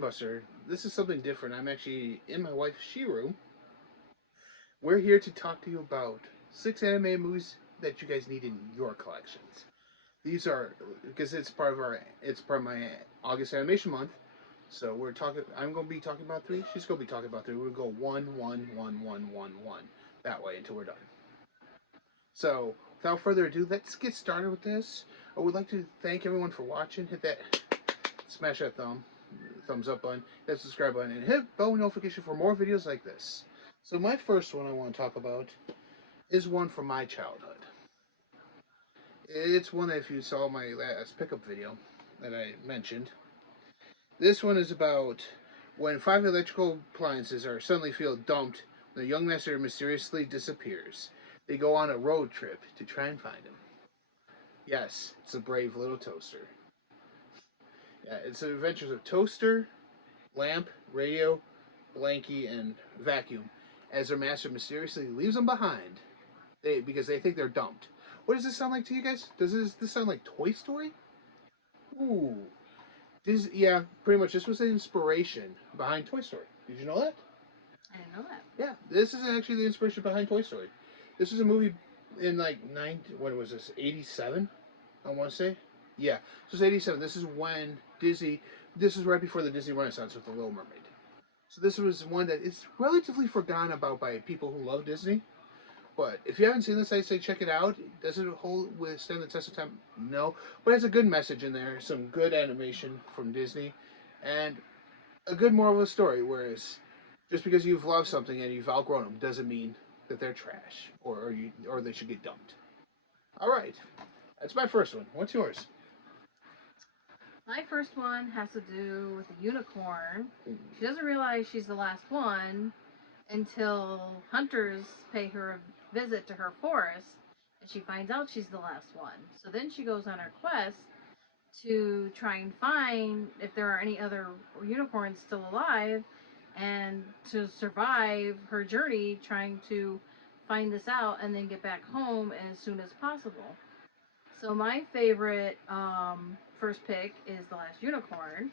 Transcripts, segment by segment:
BINBUSTER. This is something different. I'm actually in my wife's room. We're here to talk to you about 6 anime movies that you guys need in your collections. These are because it's part of my August animation month. So we're talking. I'm going to be talking about three. She's going to be talking about three. We'll go one, one, one, one, one, one that way until we're done. So without further ado, let's get started with this. I would like to thank everyone for watching. Hit that, smash that thumbs up button, hit that subscribe button, and hit bell notification for more videos like this. So my first one I want to talk about is one from my childhood. It's one that if you saw my last pickup video that I mentioned. This one is about when 5 electrical appliances are suddenly feel dumped, the young master mysteriously disappears. They go on a road trip to try and find him. Yes, it's a brave little toaster. Yeah, it's the adventures of Toaster, Lamp, Radio, Blanky, and Vacuum as their master mysteriously leaves them behind because they think they're dumped. What does this sound like to you guys? Does this sound like Toy Story? Ooh. Yeah, pretty much. This was the inspiration behind Toy Story. Did you know that? I didn't know that. Yeah, this is actually the inspiration behind Toy Story. This was a movie in like what was this? 87, I want to say. Yeah, this was 87. This is when Disney. This is right before the Disney Renaissance with the Little Mermaid. So this was one that is relatively forgotten about by people who love Disney. But if you haven't seen this, I say check it out. Does it withstand the test of time? No, but it's a good message in there. Some good animation from Disney, and a good moral of the story. Whereas, just because you've loved something and you've outgrown them doesn't mean that they're trash or they should get dumped. All right, that's my first one. What's yours? My first one has to do with a unicorn. She doesn't realize she's the last one until hunters pay her a visit to her forest, and she finds out she's the last one. So then she goes on her quest to try and find if there are any other unicorns still alive and to survive her journey trying to find this out and then get back home as soon as possible. So my favorite first pick is The Last Unicorn,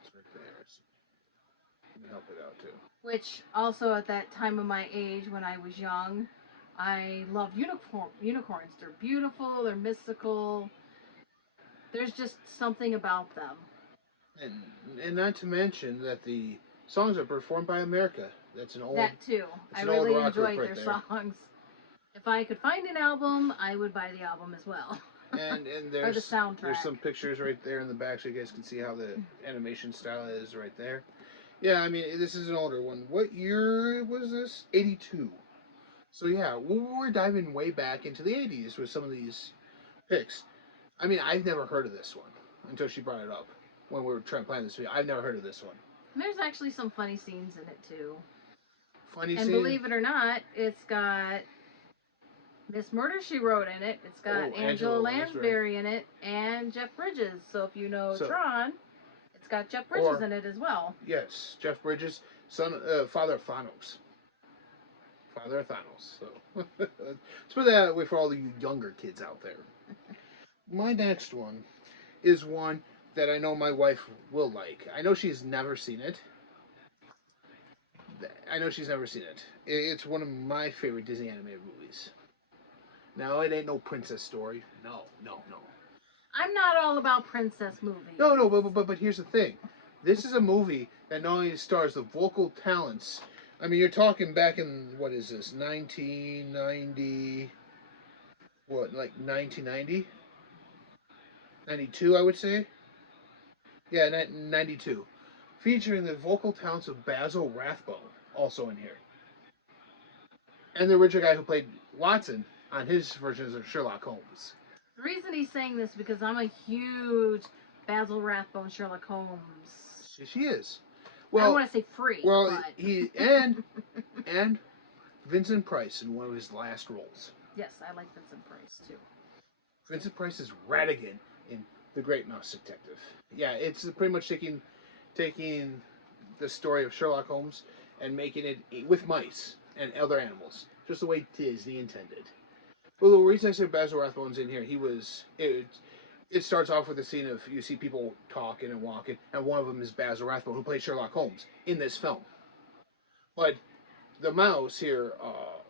It's right there. So you can help it out too. which also at that time of my age when I was young, I loved unicorns. They're beautiful, they're mystical. There's just something about them. And not to mention that the songs are performed by America. That's an old. That too. It's I an old really rock group enjoyed right their there. songs. If I could find an album, I would buy the album as well. And or the there's soundtrack. some pictures right there in the back so you guys can see how the animation style is right there. Yeah, I mean this is an older one. What year was this? 82. So yeah, we're diving way back into the 80s with some of these picks. I mean, I've never heard of this one until she brought it up when we were trying to plan this video. I've never heard of this one. There's actually some funny scenes in it too. Funny And scene. believe it or not, it's got Miss Murder She Wrote in it. It's got Angela Lansbury in it and Jeff Bridges. So if you know Tron, it's got Jeff Bridges in it as well. Yes, Jeff Bridges, father of Thanos. Father of Thanos. So let's put that way for all you younger kids out there. My next one is one that I know my wife will like. I know she's never seen it. It's one of my favorite Disney animated movies. Now, it ain't no princess story. No, no, no. I'm not all about princess movies. No, but here's the thing. This is a movie that not only stars the vocal talents. I mean, you're talking back in, what is this, 1990, what, like 1990? 92, I would say? Yeah, 92. Featuring the vocal talents of Basil Rathbone, also in here. And the original guy who played Watson on his versions of Sherlock Holmes. The reason he's saying this is because I'm a huge Basil Rathbone Sherlock Holmes. She is. Well, I don't want to say free. Well, but... he and Vincent Price in one of his last roles. Yes, I like Vincent Price too. Vincent Price is Ratigan in The Great Mouse Detective. Yeah, it's pretty much taking the story of Sherlock Holmes and making it with mice and other animals, just the way Disney intended. Well, the reason I say Basil Rathbone's in here, it starts off with a scene of you see people talking and walking, and one of them is Basil Rathbone, who played Sherlock Holmes in this film. But the mouse here,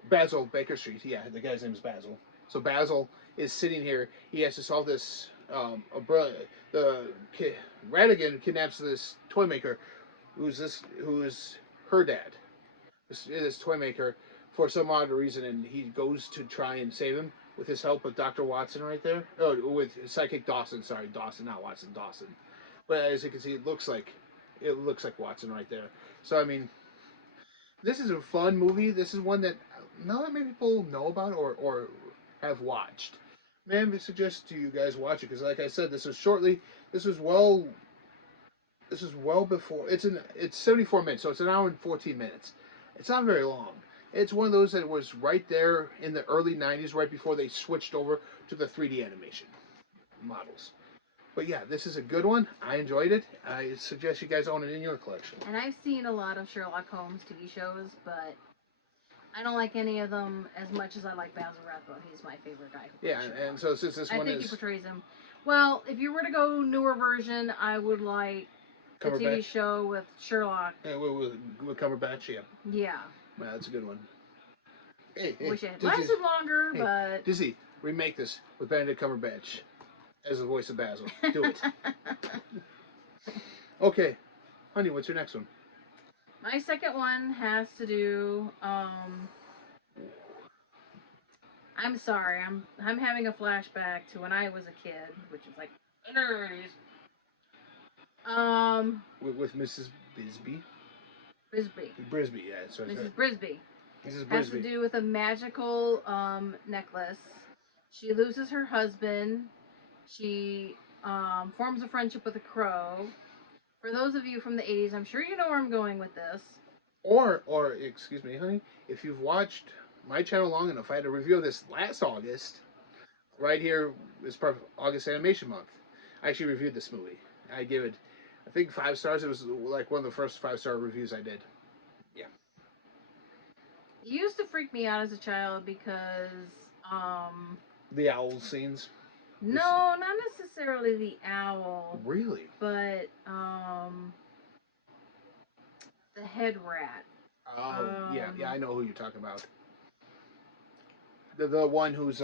Basil Baker Street, yeah, the guy's name is Basil. So Basil is sitting here. He has to solve this. The Radigan kidnaps this toy maker, who's her dad. This toy maker for some odd reason, and he goes to try and save him with his help with Dr. Watson right there. Oh, with psychic Dawson. Sorry, Dawson, not Watson. Dawson. But as you can see, it looks like Watson right there. So I mean, this is a fun movie. This is one that not that many people know about or have watched. Man, I suggest to you guys watch it because, like I said, this was shortly. This was well. This is well before. It's 74 minutes, so it's an hour and 14 minutes. It's not very long. It's one of those that was right there in the early 90s, right before they switched over to the 3D animation models. But yeah, this is a good one. I enjoyed it. I suggest you guys own it in your collection. And I've seen a lot of Sherlock Holmes TV shows, but I don't like any of them as much as I like Basil Rathbone. He's my favorite guy. Yeah, and so since this I one think is, he portrays him well. If you were to go newer version, I would like the TV show with Sherlock. Yeah, with Cumberbatch, yeah. Yeah. Yeah, that's a good one. Wish it had lasted longer, but Disney, remake this with Benedict Cumberbatch as the voice of Basil. Do it. Okay, honey, what's your next one? My second one has to do. I'm sorry, I'm having a flashback to when I was a kid, which is like in the 80s. With Mrs. Bisbee. Brisby, yeah. So Mrs. Brisby. Mrs. Has Brisby. to do with a magical necklace. She loses her husband. She forms a friendship with a crow. For those of you from the 80s, I'm sure you know where I'm going with this. Or excuse me, honey, if you've watched my channel long enough, I had a review of this last August. Right here is part of August Animation Month. I actually reviewed this movie. I gave it, I think, 5 stars. It was like one of the first 5-star reviews I did. Yeah. It used to freak me out as a child because the owl scenes. No, not necessarily the owl. Really? But the head rat. Oh, yeah, I know who you're talking about. The one who's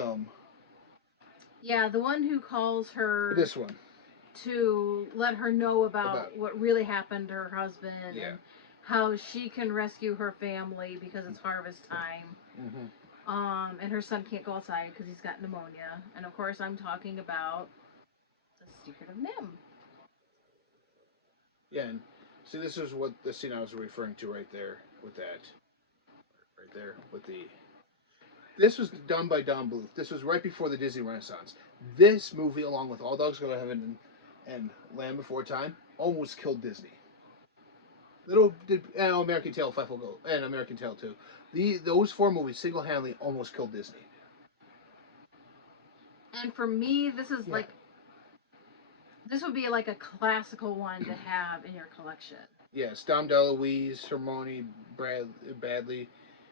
Yeah, the one who calls her. This one. To let her know about what really happened to her husband. Yeah. And how she can rescue her family because it's harvest time. Mm-hmm. And her son can't go outside because he's got pneumonia. And of course, I'm talking about the Secret of Nim. Yeah, and see, this is what the scene I was referring to right there with that. Right there with the. This was done by Don Bluth. This was right before the Disney Renaissance. This movie, along with All Dogs Go to Heaven and Land Before Time, almost killed Disney. American Tail, Five Will Go, and American Tail 2. Those 4 movies single-handedly almost killed Disney. And for me, this is like, this would be like a classical one to have in your collection. Yes, Dom DeLuise, Hermione Badley,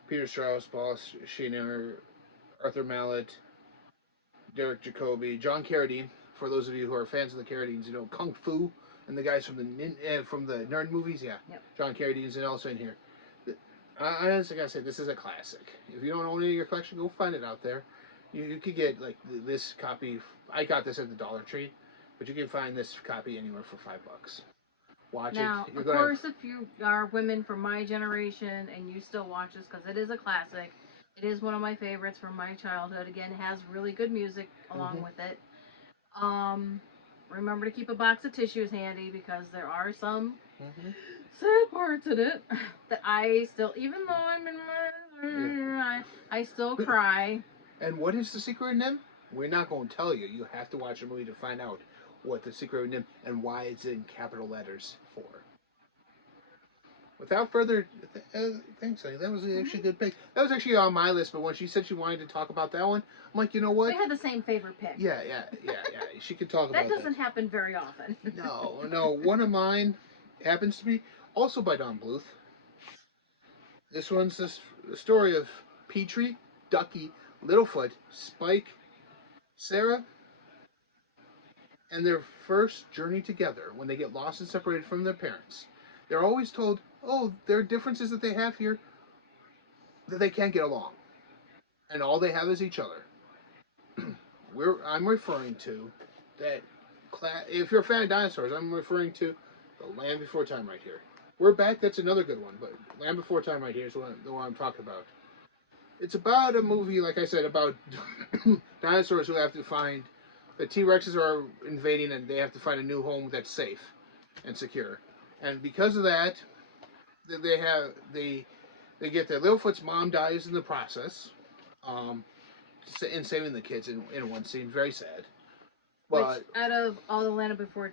Peter Strauss, Paul Shenar, Arthur Mallet, Derek Jacobi, John Carradine. For those of you who are fans of the Carradines, you know Kung Fu and the guys from the Nerd movies. Yeah, yep. John Carradine's also in here. I honestly gotta say, this is a classic. If you don't own it in your collection, go find it out there. You could get like this copy. I got this at the Dollar Tree, but you can find this copy anywhere for $5. Watch now, it. of course, if you are women from my generation and you still watch this, because it is a classic, it is one of my favorites from my childhood. Again, it has really good music along with it. Remember to keep a box of tissues handy because there are some sad parts in it that I still, even though I'm in my, I still cry. And what is the Secret of Nim? We're not going to tell you. You have to watch the movie to find out what the Secret of Nim and why it's in capital letters for. Without further, thanks, honey. That was actually a good pick. That was actually on my list, but when she said she wanted to talk about that one, I'm like, you know what? We had the same favorite pick. Yeah. She could talk about that. That doesn't happen very often. No. One of mine happens to be also by Don Bluth. This one's the story of Petrie, Ducky, Littlefoot, Spike, Sarah, and their first journey together, when they get lost and separated from their parents, they're always told, "Oh, there are differences that they have here that they can't get along, and all they have is each other." I'm referring to that. If you're a fan of dinosaurs, I'm referring to the Land Before Time right here. We're back. That's another good one, but Land Before Time right here is the one I'm talking about. It's about a movie, like I said, about dinosaurs who have to find the T Rexes are invading, and they have to find a new home that's safe and secure. And because of that, they have they get their Littlefoot's mom dies in the process, um, in saving the kids in one scene. Very sad. Which But out of all the Land and Before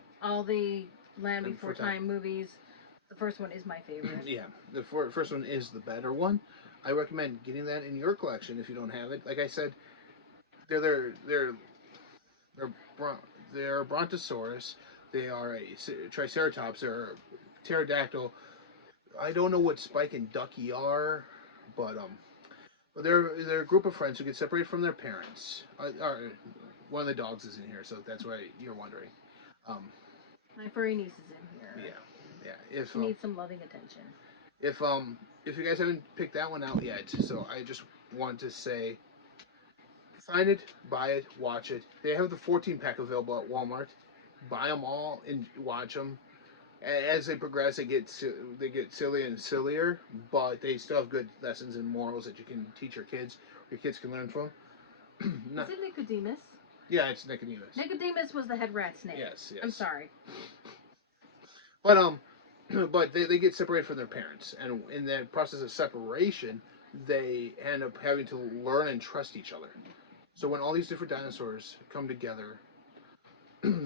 for time, Time movies, the first one is my favorite. yeah, the first one is the better one. I recommend getting that in your collection if you don't have it. Like I said, they're they're they're they're, they're Brontosaurus. They are a Triceratops. They're a pterodactyl. I don't know what Spike and Ducky are, but they're a group of friends who get separated from their parents. One of the dogs is in here, so that's why you're wondering. Um, My furry niece is in here. yeah, yeah. She needs some loving attention. If if you guys haven't picked that one out yet, so I just want to say, find it, buy it, watch it. They have the 14 pack available at Walmart. Buy them all and watch them. As they progress, they get silly and sillier, but they still have good lessons and morals that you can teach your kids. Your kids can learn from. Is it Nicodemus? Yeah, it's Nicodemus. Nicodemus was the head rat's name. Yes, yes. I'm sorry. But but they get separated from their parents, and in that process of separation, they end up having to learn and trust each other. So when all these different dinosaurs come together,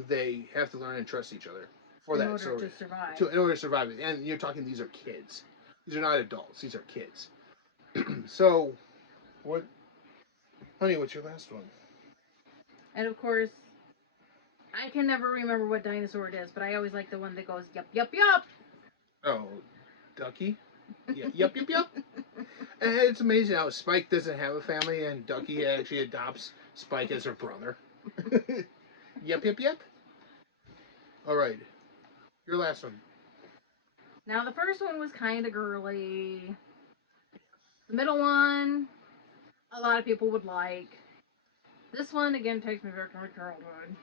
they have to learn and trust each other for in that. order to survive. In order to survive it, and you're talking these are kids. These are not adults. These are kids. So, what, honey? What's your last one? And of course, I can never remember what dinosaur it is, but I always like the one that goes yup yup yup. Oh, Ducky. Yeah, yup yup yup. And it's amazing how Spike doesn't have a family, and Ducky actually adopts Spike as her brother. Yep, yep, yep. All right, your last one. Now the first one was kind of girly. The middle one, a lot of people would like. This one again takes me back to my childhood.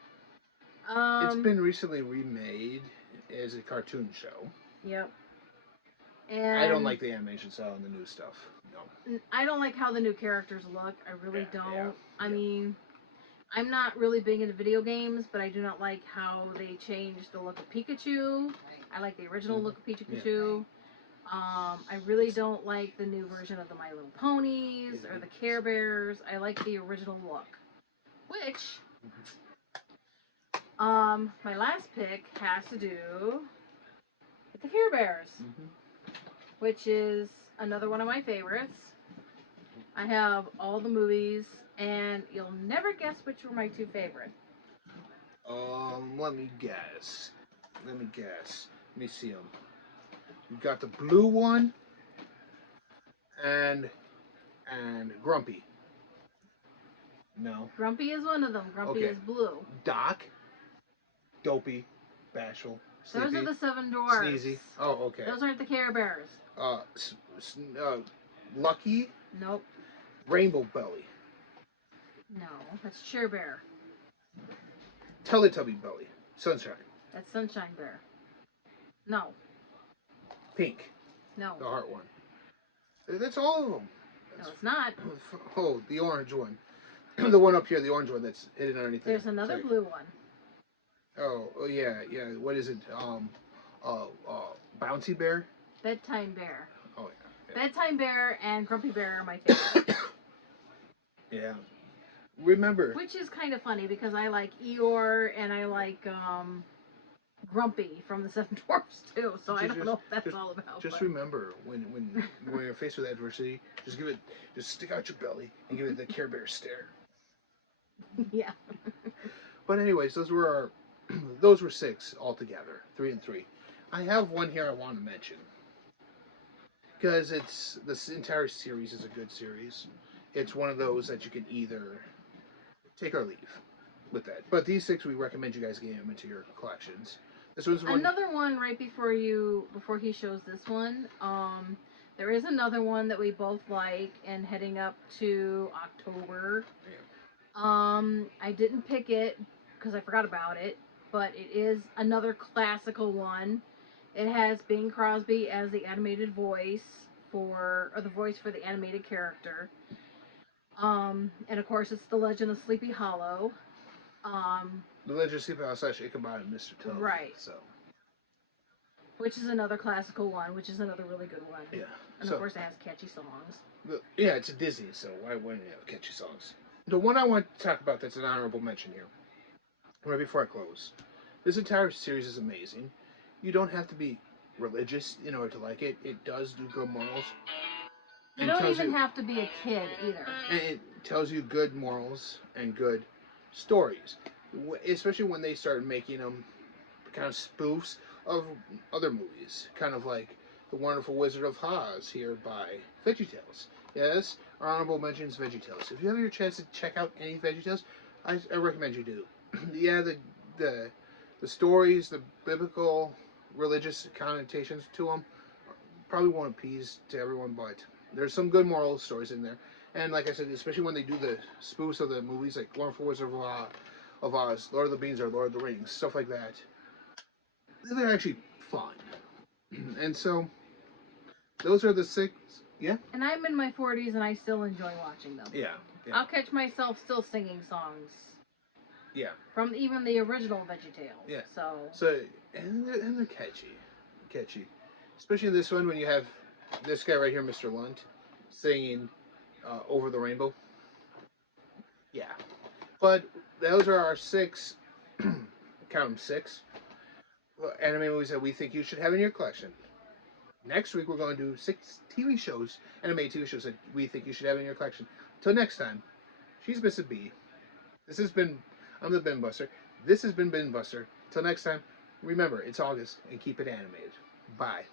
It's been recently remade as a cartoon show. Yep. And I don't like the animation style and the new stuff. No. I don't like how the new characters look. I really don't. Yeah. I mean, I'm not really big into video games, but I do not like how they changed the look of Pikachu. I like the original look of Pikachu. Yeah. I really don't like the new version of the My Little Ponies or the Care Bears. I like the original look. Which, my last pick has to do with the Care Bears, which is another one of my favorites. I have all the movies, and you'll never guess which were my two favorite. Let me guess. Let me see them. You got the blue one, and Grumpy. No. Grumpy is one of them. Grumpy is blue. Doc, Dopey, Bashful, Sleepy. Those are the Seven Dwarfs. Sneezy. Oh, okay. Those aren't the Care Bears. Lucky. Nope. Rainbow Belly. No, that's Cheer Bear. Teletubby Belly. Sunshine. That's Sunshine Bear. No. Pink. No. The heart one. That's all of them. No, it's not. Oh, the orange one. The one up here, the orange one that's hidden underneath. There's another blue one. Oh, yeah. What is it? Bouncy Bear? Bedtime Bear. Oh, yeah. Bedtime Bear and Grumpy Bear are my favorite. Yeah. Remember. Which is kind of funny because I like Eeyore and I like Grumpy from the Seven Dwarfs too. So I don't know what that's all about. Just remember when you're faced with adversity, just stick out your belly and give it the Care Bear stare. Yeah. But anyways, those were 6 altogether, 3 and 3. I have one here I want to mention because this entire series is a good series. It's one of those that you can either take or leave. with that. But these 6, we recommend you guys getting them into your collections. This was one. Another one right before he shows this one. There is another one that we both like, and heading up to October. I didn't pick it because I forgot about it, but it is another classical one. It has Bing Crosby as the animated voice the voice for the animated character. And of course, it's The Legend of Sleepy Hollow. The Legend of Sleepy Hollow / Ichabod and Mr. Toad. Right. So. Which is another classical one, which is another really good one. Yeah. And of course, it has catchy songs. Yeah, it's a Disney, so why wouldn't it have catchy songs? The one I want to talk about that's an honorable mention here, right before I close. This entire series is amazing. You don't have to be religious in order to like it. It does do good morals. You don't even have to be a kid either. And it tells you good morals and good stories. Especially when they started making them kind of spoofs of other movies. Kind of like The Wonderful Wizard of Oz here by VeggieTales. Yes, our honorable mentions VeggieTales. If you have your chance to check out any VeggieTales, I recommend you do. Yeah, the stories, the biblical, religious connotations to them probably won't appease to everyone, but there's some good moral stories in there. And like I said, especially when they do the spoofs of the movies like Wonderful Wizard of Oz, Lord of the Beans, or Lord of the Rings, stuff like that, they're actually fun. And so, those are the 6. Yeah? And I'm in my 40s and I still enjoy watching them. Yeah. I'll catch myself still singing songs. Yeah. From even the original VeggieTales. Yeah. So and they're catchy. Especially in this one when you have this guy right here, Mr. Lunt, singing Over the Rainbow. Yeah. But those are our 6, count them 6, anime movies that we think you should have in your collection. Next week we're going to do 6 TV shows, anime TV shows that we think you should have in your collection. Till next time, she's Mrs. B. I'm the Bin Buster. This has been Bin Buster. Till next time, remember, it's August and keep it animated. Bye.